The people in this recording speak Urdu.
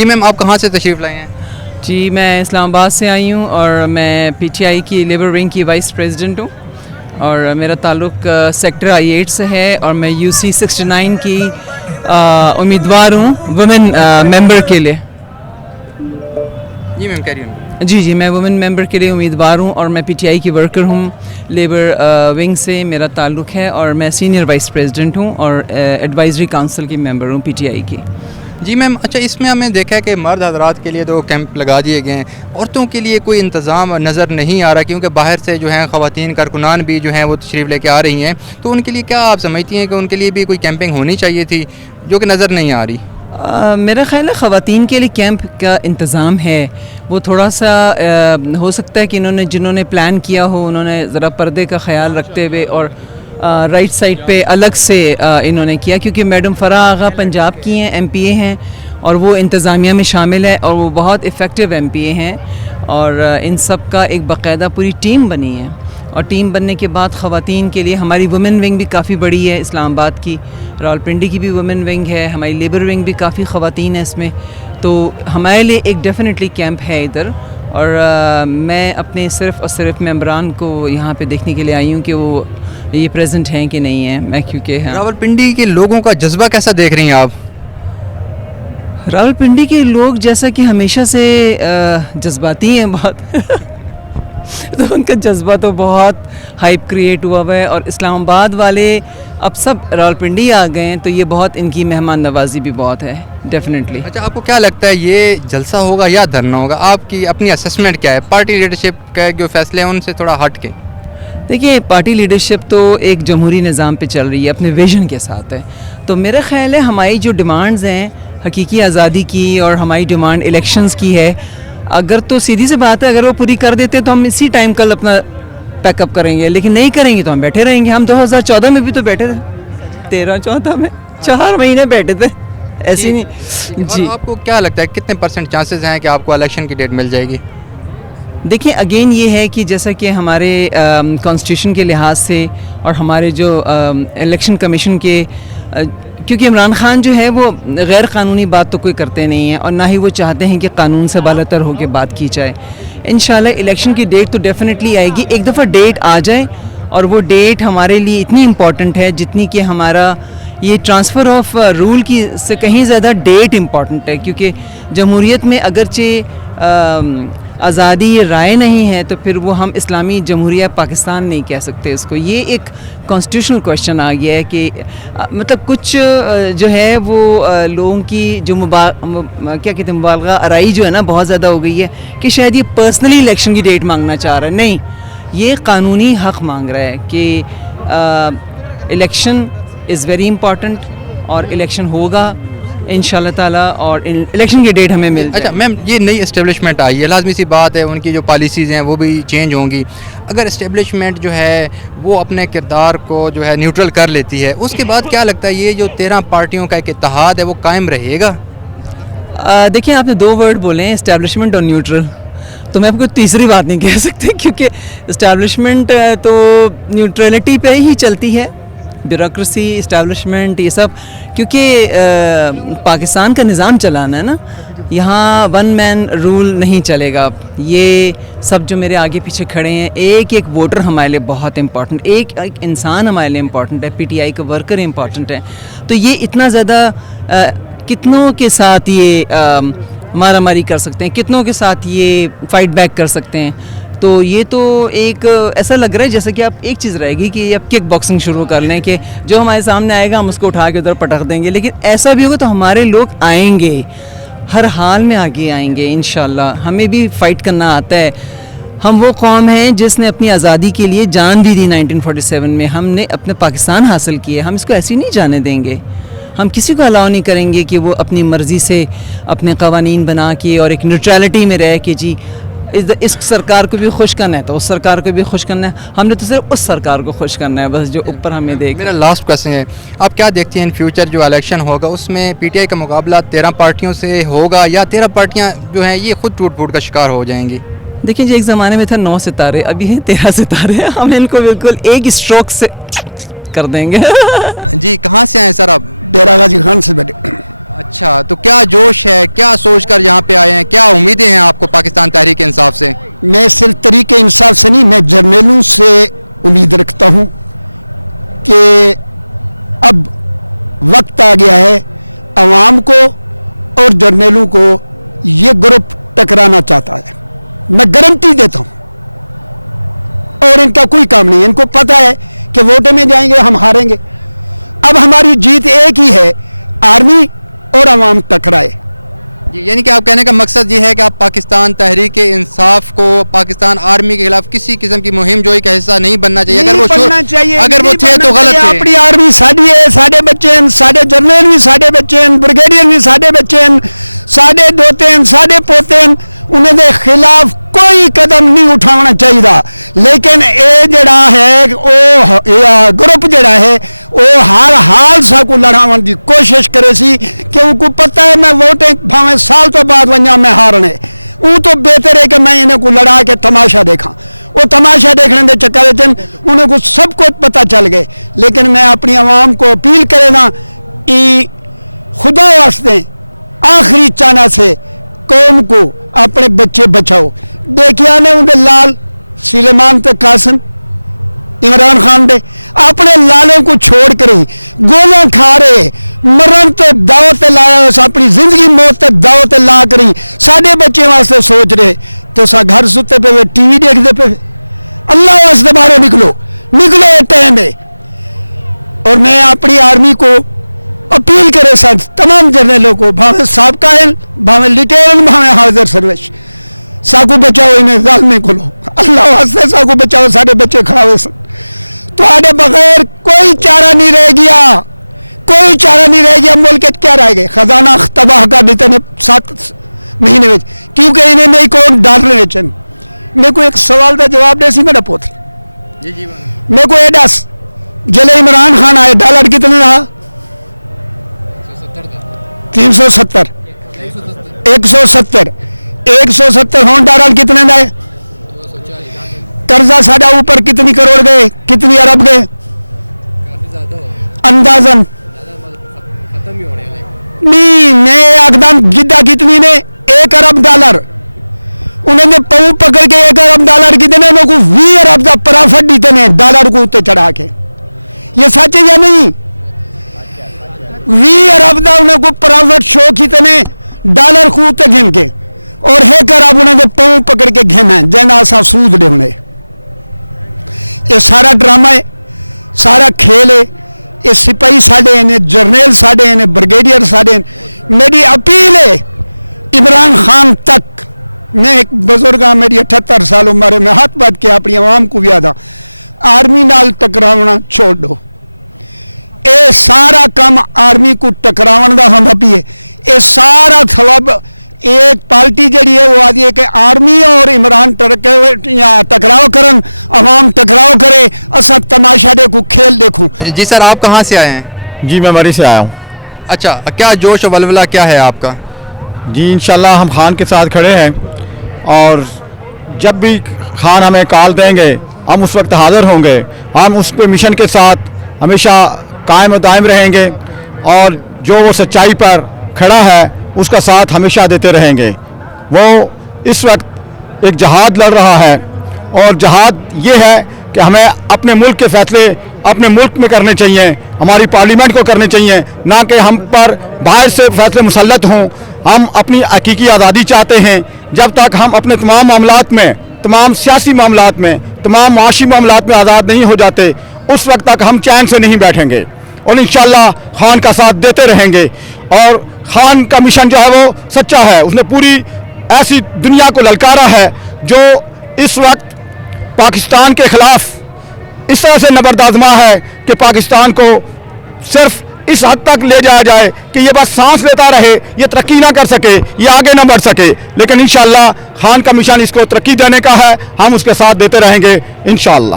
جی میم آپ کہاں سے تشریف لائے ہیں؟ جی میں اسلام آباد سے آئی ہوں اور میں پی ٹی آئی کی لیبر ونگ کی وائس پریزیڈنٹ ہوں اور میرا تعلق سیکٹر I-8 سے ہے اور میں UC 69 کی امیدوار ہوں وومن ممبر کے لیے. جی میم کہہ رہی ہوں. جی میں وومن ممبر کے لیے امیدوار ہوں اور میں پی ٹی آئی کی ورکر ہوں. لیبر ونگ سے میرا تعلق ہے اور میں سینئر وائس پریزیڈنٹ ہوں اور ایڈوائزری کونسل کی ممبر ہوں پی ٹی آئی کی. جی میم اچھا اس میں ہمیں دیکھا ہے کہ مرد حضرات کے لیے تو کیمپ لگا دیے گئے ہیں, عورتوں کے لیے کوئی انتظام نظر نہیں آ رہا کیونکہ باہر سے جو ہیں خواتین کارکنان بھی جو ہیں وہ تشریف لے کے آ رہی ہیں, تو ان کے لیے کیا آپ سمجھتی ہیں کہ ان کے لیے بھی کوئی کیمپنگ ہونی چاہیے تھی جو کہ نظر نہیں آ رہی؟ میرا خیال ہے خواتین کے لیے کیمپ کا انتظام ہے, وہ تھوڑا سا ہو سکتا ہے کہ جنہوں نے پلان کیا ہو انہوں نے ذرا پردے کا خیال رکھتے ہوئے اور رائٹ سائڈ پہ الگ سے انہوں نے کیا, کیونکہ میڈم فرح آغا پنجاب کی ہیں, MPA ہیں اور وہ انتظامیہ میں شامل ہے اور وہ بہت ایفیکٹو MPA ہیں اور ان سب کا ایک باقاعدہ پوری ٹیم بنی ہے. اور ٹیم بننے کے بعد خواتین کے لیے ہماری وومن ونگ بھی کافی بڑی ہے, اسلام آباد کی, راولپنڈی کی بھی وومن ونگ ہے, ہماری لیبر ونگ بھی کافی خواتین ہیں اس میں, تو ہمارے لیے ایک ڈیفینیٹلی کیمپ ہے ادھر. اور میں اپنے صرف اور صرف ممبران کو یہاں پہ دیکھنے کے لیے آئی ہوں کہ وہ یہ پریزنٹ ہیں کہ نہیں ہیں. میں کیونکہ راولپنڈی کے لوگوں کا جذبہ کیسا دیکھ رہی ہیں آپ؟ راولپنڈی کے لوگ جیسا کہ ہمیشہ سے جذباتی ہیں بہت تو ان کا جذبہ تو بہت ہائپ کریٹ ہوا ہے اور اسلام آباد والے اب سب راولپنڈی آ گئے ہیں, تو یہ بہت ان کی مہمان نوازی بھی بہت ہے ڈیفینیٹلی. اچھا آپ کو کیا لگتا ہے یہ جلسہ ہوگا یا دھرنا ہوگا؟ آپ کی اپنی اسسمنٹ کیا ہے؟ پارٹی لیڈرشپ کا جو فیصلے ہیں ان سے تھوڑا ہٹ کے. دیکھیے پارٹی لیڈرشپ تو ایک جمہوری نظام پہ چل رہی ہے, اپنے ویژن کے ساتھ ہے, تو میرا خیال ہے ہماری جو ڈیمانڈز ہیں حقیقی آزادی کی اور ہماری ڈیمانڈ الیکشنز کی ہے, اگر تو سیدھی سی بات ہے اگر وہ پوری کر دیتے تو ہم اسی ٹائم کل اپنا پیک اپ کریں گے, لیکن نہیں کریں گے تو ہم بیٹھے رہیں گے. ہم 2014 میں بھی تو بیٹھے تھے, 13-14 میں 4 مہینے بیٹھے تھے ایسے نہیں. جی آپ کو کیا لگتا ہے کتنے % چانسز ہیں کہ آپ کو الیکشن کی ڈیٹ مل جائے گی؟ دیکھیں اگین یہ ہے کہ جیسا کہ ہمارے کانسٹیٹیوشن کے لحاظ سے اور ہمارے جو الیکشن کمیشن کے, کیونکہ عمران خان جو ہے وہ غیر قانونی بات تو کوئی کرتے نہیں ہیں اور نہ ہی وہ چاہتے ہیں کہ قانون سے بالاتر ہو کے بات کی جائے. انشاءاللہ الیکشن کی ڈیٹ تو ڈیفینیٹلی آئے گی, ایک دفعہ ڈیٹ آ جائے, اور وہ ڈیٹ ہمارے لیے اتنی امپورٹنٹ ہے جتنی کہ ہمارا یہ ٹرانسفر آف رول کی سے کہیں زیادہ ڈیٹ امپورٹنٹ ہے, کیونکہ جمہوریت میں اگرچہ آزادی رائے نہیں ہے تو پھر وہ ہم اسلامی جمہوریہ پاکستان نہیں کہہ سکتے اس کو. یہ ایک کانسٹیٹیوشنل کویشچن آ گیا ہے کہ مطلب کچھ جو ہے وہ لوگوں کی جو کیا کہتے ہیں مبالغہ آرائی جو ہے نا بہت زیادہ ہو گئی ہے کہ شاید یہ پرسنلی الیکشن کی ڈیٹ مانگنا چاہ رہا ہے. نہیں, یہ قانونی حق مانگ رہا ہے کہ الیکشن از ویری امپورٹنٹ اور الیکشن ہوگا انشاءاللہ تعالیٰ اور الیکشن کی ڈیٹ ہمیں مل جائے. اچھا میم یہ نئی اسٹیبلشمنٹ آئی ہے, لازمی سی بات ہے ان کی جو پالیسیز ہیں وہ بھی چینج ہوں گی. اگر اسٹیبلشمنٹ جو ہے وہ اپنے کردار کو جو ہے نیوٹرل کر لیتی ہے, اس کے بعد کیا لگتا ہے یہ جو 13 پارٹیوں کا ایک اتحاد ہے وہ قائم رہے گا؟ دیکھیں آپ نے 2 ورڈ بولے ہیں, اسٹیبلشمنٹ اور نیوٹرل, تو میں آپ کو تیسری بات نہیں کہہ سکتی کیونکہ اسٹیبلشمنٹ تو نیوٹرلٹی پہ ہی چلتی ہے, بیوروکریسی اسٹیبلشمنٹ یہ سب, کیونکہ پاکستان کا نظام چلانا ہے نا, یہاں 1 مین رول نہیں چلے گا. یہ سب جو میرے آگے پیچھے کھڑے ہیں, ایک ووٹر ہمارے لیے بہت امپورٹنٹ, ایک انسان ہمارے لیے امپورٹنٹ ہے, پی ٹی آئی کا ورکر امپورٹنٹ ہے. تو یہ اتنا زیادہ کتنوں کے ساتھ یہ مارا ماری کر سکتے ہیں, کتنوں کے ساتھ یہ فائٹ بیک کر سکتے ہیں. تو یہ تو ایک ایسا لگ رہا ہے جیسے کہ آپ ایک چیز رہے گی کہ اب کک باکسنگ شروع کر لیں کہ جو ہمارے سامنے آئے گا ہم اس کو اٹھا کے ادھر پٹک دیں گے. لیکن ایسا بھی ہوگا تو ہمارے لوگ آئیں گے, ہر حال میں آگے آئیں گے انشاءاللہ. ہمیں بھی فائٹ کرنا آتا ہے. ہم وہ قوم ہیں جس نے اپنی آزادی کے لیے جان بھی دی 1947 میں. ہم نے اپنے پاکستان حاصل کیا, ہم اس کو ایسے نہیں جانے دیں گے. ہم کسی کو الاؤ نہیں کریں گے کہ وہ اپنی مرضی سے اپنے قوانین بنا کے اور ایک نیوٹرلٹی میں رہ کہ جی اس سرکار کو بھی خوش کرنا ہے تو اس سرکار کو بھی خوش کرنا ہے. ہم نے تو صرف اس سرکار کو خوش کرنا ہے بس جو اوپر ہمیں دیکھ. میرا لاسٹ کویسچن ہے, آپ کیا دیکھتے ہیں ان فیوچر جو الیکشن ہوگا اس میں پی ٹی آئی کا مقابلہ 13 پارٹیوں سے ہوگا یا 13 پارٹیاں جو ہیں یہ خود ٹوٹ پھوٹ کا شکار ہو جائیں گی؟ دیکھیں جی ایک زمانے میں تھا 9 ستارے, ابھی ہیں 13 ستارے. ہم ان کو بالکل ایک اسٹروک سے کر دیں گے. جی کہاں سے آئے سر آپ؟ ڈیرہ غازی خان سے بیٹھے. اچھا، تو کیا جوش ہے، کیا سوچ کر یہاں پہ آئے ہیں، کیا امیدیں ہیں آپ کو پاکستان تحریک انصاف سے؟ میں صرف تحریک انصاف سے نہیں، میں جرنیلوں سے امید رکھتا ہوں کہ اب وقت آ گیا ہے عوام کو اور جرنیلوں کو یہ گروپ ٹکرانا چاہتا ہے. میں گارنٹی دیتا ہوں، اور ان کا کوئی کام نہیں. ان کو پتہ ہے کہ ووٹیں میں جائیں گے ہم ہاریں گے. اب ہماری جیت ایک ہی ہے، آرمی اور عوام ٹکرائے. یعنی کہ آپ کہنے کا مقصد یہ ہے کہ آپ پاکستان تحریک انصاف کو پاکستان آرمی کے خلاف کسی قسم کی مہم جوئی کا حصہ نہیں بننا چاہیے. اگر وہ تھے تو غلط تھے. اپنی آرمی ساڈی ہے، ساڈے بچے ہیں، ساڈے جرنیل بھی ساڈے بچے ہیں، بریگیڈیئر بھی ساڈے بچے ہیں، ساڈے دوتے ہیں، ساڈے پوتے ہیں. انہیں دے خلاف کوئی قدم نہیں اٹھانا چاہیے. لیکن اے جڑا ہے او گروپ جڑا ہے وہ ہر حال سا کو لڑاون دی کوشش کرے سی کہ ان کو پتہ ہے میں ووٹیں بھاویں سال تو بعد ونجا میں ہارنے. وہ تو بہتر ہے کہ میں انہیں کو لڑا کے تماشا دیکھاں. وہ تماشا دیکھنے دے چکر انہیں کو سب کو پتہ چل گئے. لیکن میں اپنی عوام کو اپیل کرے نا، خدا واسطے آخری چانا سے قوم کو اپنے بچے بچاؤ. دیکھیا نے ان دے لال سلیمان تے قاسم عمران خان دے اپنے لالوں کو چھوڑ کر گولیاں کھا رہے، مرن تے دعوت لایا، اپنی زندگی موت تے دعوت لا کری ساڈے بچے واسطے سوچ رہے. تو سا گھر ستے پہ ٹی وی دیکھتے پہ. اللہ واسطے باہر نکلو ٹائم ہے. اور میں اپنی آرمی کو اپیل کرے سن تمام جرنیلوں کو، بھاویں سابقہ ہیں، بھاویں لیٹرن، بھاویں حاضر سروش، ساکو بچاؤ انہیں ظالمیں کھلو. اللہ واسطے ساکو بچاؤ، ساڈے بچے کھاوے سن. تو آڈے بغیر کوئی چارہ نہیں رہ گیا، کوئی چارہ نہیں رہ گیا. ملک کیا رہ گئے؟ خزانہ تباہ کر دیتے ہیں 7 مہینے میں، کیونکہ انہیں نہیں کون ڈالر ویچن. میں کو ایک سوال کا جواب دے سی میرا پوتر. میں کو یہ دس، جلے عمران خان آئے ڈالر کتنے رہا؟ 370 170 170 ہون ڈالر کتنے دے؟ قرضہ ساڈا اوپر کتنی کروڑ گئے، کتنی ارب گئے اندازن نہیں. میں اقدام گدہ کتنی نے 1 ارب ڈالر. انہیں نے پاؤں پکڑ کے 1 ارب ڈالر کتنے میں کو 20 ارب کا پرافٹ دیتے ہیں ڈالر کو اتنے چڑھا کے. یہ سچ ہے یا نہیں؟ 20 ارب کا انہیں کو پرافٹ شو کتنے ڈالر کو اتنے گھن کے، اور 1 ارب انہیں نے پاؤں پکڑ کے گھنا ہے جہاں سا سود دے. انہیں یہ سارا ڈرامہ ہے، سارا کھیل ہے. یہ سپاہی ساڈے ہیں، جرنیل ساڈے ہیں، بریگیڈیئر ساڈے ہیں. میری اپیل ہے عمران خان تک. میں ایک بزرگ ہاں، میری 78 سال عمر ہے. میں ہاتھ بات کے اپنی عوام کو بھی آدھا آرمی نال ٹکراونا چھوڑ دو. اے سارا کام آرمی کو ٹکراون دا ہوندا پی ہے. اے سارا ثواب ایک پارٹی جڑی ہے وہ آدھی ہے کہ آرمی اور عمران ٹکراؤ کرن، عوام ٹکراؤ کرے، اسا تماشا دیکھو، کھیل دیکھوں. جی سر، آپ کہاں سے آئے ہیں؟ جی میں مری سے آیا ہوں. اچھا، کیا جوش و ولولہ کیا ہے آپ کا؟ جی انشاءاللہ ہم خان کے ساتھ کھڑے ہیں، اور جب بھی خان ہمیں کال دیں گے ہم اس وقت حاضر ہوں گے. ہم اس پہ مشن کے ساتھ ہمیشہ قائم و دائم رہیں گے، اور جو وہ سچائی پر کھڑا ہے اس کا ساتھ ہمیشہ دیتے رہیں گے. وہ اس وقت ایک جہاد لڑ رہا ہے، اور جہاد یہ ہے کہ ہمیں اپنے ملک کے فیصلے اپنے ملک میں کرنے چاہیے، ہماری پارلیمنٹ کو کرنے چاہیے، نہ کہ ہم پر باہر سے فیصلے مسلط ہوں. ہم اپنی حقیقی آزادی چاہتے ہیں. جب تک ہم اپنے تمام معاملات میں، تمام سیاسی معاملات میں، تمام معاشی معاملات میں آزاد نہیں ہو جاتے، اس وقت تک ہم چین سے نہیں بیٹھیں گے، اور انشاءاللہ خان کا ساتھ دیتے رہیں گے. اور خان کا مشن جو ہے وہ سچا ہے. اس نے پوری ایسی دنیا کو للکارا ہے جو اس وقت پاکستان کے خلاف اس طرح سے نبردآزما ہے کہ پاکستان کو صرف اس حد تک لے جایا جائے کہ یہ بس سانس لیتا رہے، یہ ترقی نہ کر سکے، یہ آگے نہ بڑھ سکے. لیکن انشاءاللہ خان کا مشن اس کو ترقی دینے کا ہے. ہم اس کے ساتھ دیتے رہیں گے انشاءاللہ.